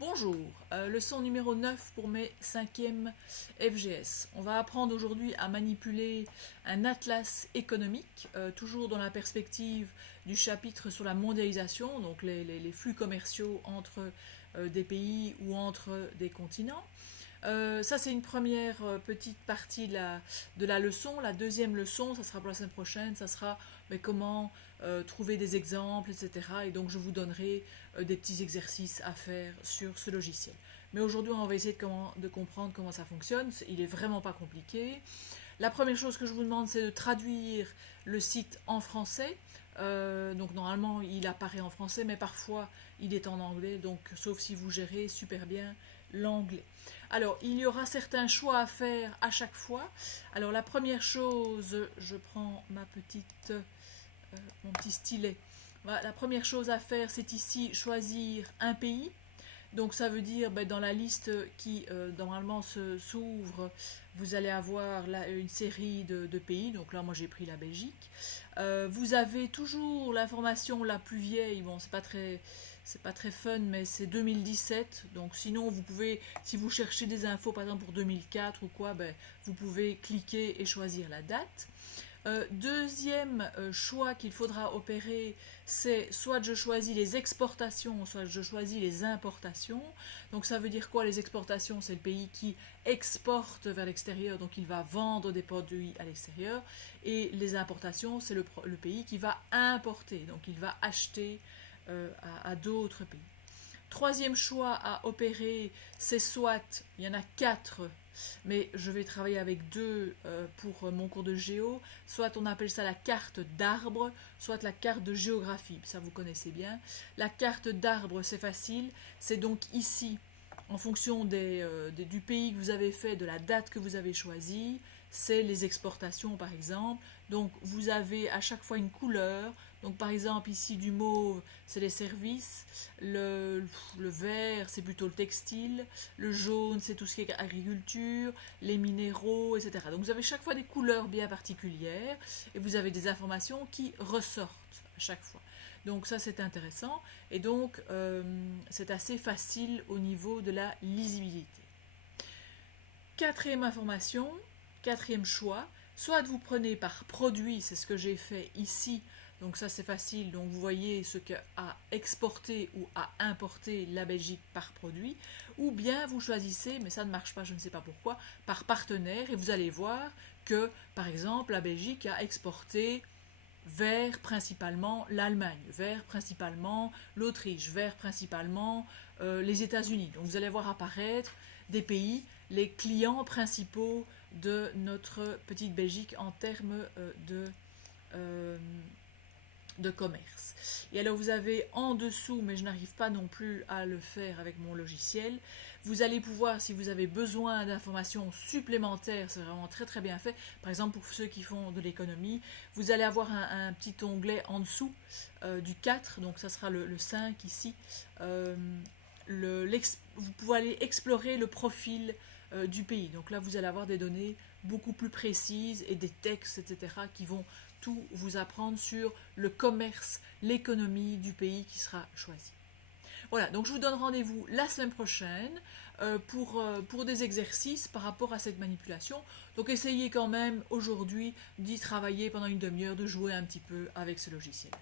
Bonjour, leçon numéro 9 pour mes 5e FGS. On va apprendre aujourd'hui à manipuler un atlas économique, toujours dans la perspective du chapitre sur la mondialisation, donc les flux commerciaux entre des pays ou entre des continents. Ça c'est une première petite partie de la leçon. La deuxième leçon, ça sera pour la semaine prochaine, ça sera comment trouver des exemples, etc. Et donc je vous donnerai des petits exercices à faire sur ce logiciel. Mais aujourd'hui on va essayer de comprendre comment ça fonctionne. Il est vraiment pas compliqué. La première chose que je vous demande, c'est de traduire le site en français. Donc normalement il apparaît en français, mais parfois il est en anglais, donc sauf si vous gérez super bien l'anglais. Alors il y aura certains choix à faire à chaque fois. Alors la première chose, je prends mon petit stylet. Voilà, la première chose à faire, c'est ici choisir un pays. Donc ça veut dire dans la liste qui normalement s'ouvre, vous allez avoir une série de pays. Donc là moi j'ai pris la Belgique. Vous avez toujours l'information la plus vieille. Bon, c'est pas très fun, mais c'est 2017. Donc sinon vous pouvez, si vous cherchez des infos par exemple pour 2004 ou quoi, vous pouvez cliquer et choisir la date. Deuxième choix qu'il faudra opérer, c'est soit je choisis les exportations, soit je choisis les importations. Donc ça veut dire quoi les exportations? C'est le pays qui exporte vers l'extérieur, donc il va vendre des produits à l'extérieur. Et les importations, c'est le pays qui va importer, donc il va acheter à d'autres pays. Troisième choix à opérer, c'est soit, il y en a 4, mais je vais travailler avec 2 pour mon cours de géo, soit on appelle ça la carte d'arbre, soit la carte de géographie, ça vous connaissez bien. La carte d'arbre, c'est facile, c'est donc ici, en fonction du pays que vous avez fait, de la date que vous avez choisie, c'est les exportations par exemple. Donc vous avez à chaque fois une couleur. Donc par exemple ici du mauve c'est les services, le vert c'est plutôt le textile, le jaune c'est tout ce qui est agriculture, les minéraux, etc. Donc vous avez chaque fois des couleurs bien particulières et vous avez des informations qui ressortent à chaque fois. Donc ça c'est intéressant et donc c'est assez facile au niveau de la lisibilité. Quatrième information, quatrième choix, soit vous prenez par produit, c'est ce que j'ai fait ici, donc ça c'est facile, donc vous voyez ce qu'a exporté ou à importé la Belgique par produit, ou bien vous choisissez, mais ça ne marche pas, je ne sais pas pourquoi, par partenaire, et vous allez voir que par exemple la Belgique a exporté vers principalement l'Allemagne, vers principalement l'Autriche, vers principalement les États-Unis. Donc vous allez voir apparaître des pays, les clients principaux de notre petite Belgique en termes euh, de commerce. Et alors vous avez en dessous, mais je n'arrive pas non plus à le faire avec mon logiciel, vous allez pouvoir, si vous avez besoin d'informations supplémentaires, c'est vraiment très très bien fait, par exemple pour ceux qui font de l'économie, vous allez avoir un petit onglet en dessous du 4, donc ça sera le 5 ici, vous pouvez aller explorer le profil du pays. Donc là, vous allez avoir des données beaucoup plus précises et des textes, etc., qui vont tout vous apprendre sur le commerce, l'économie du pays qui sera choisi. Voilà, donc je vous donne rendez-vous la semaine prochaine pour des exercices par rapport à cette manipulation. Donc essayez quand même aujourd'hui d'y travailler pendant une demi-heure, de jouer un petit peu avec ce logiciel.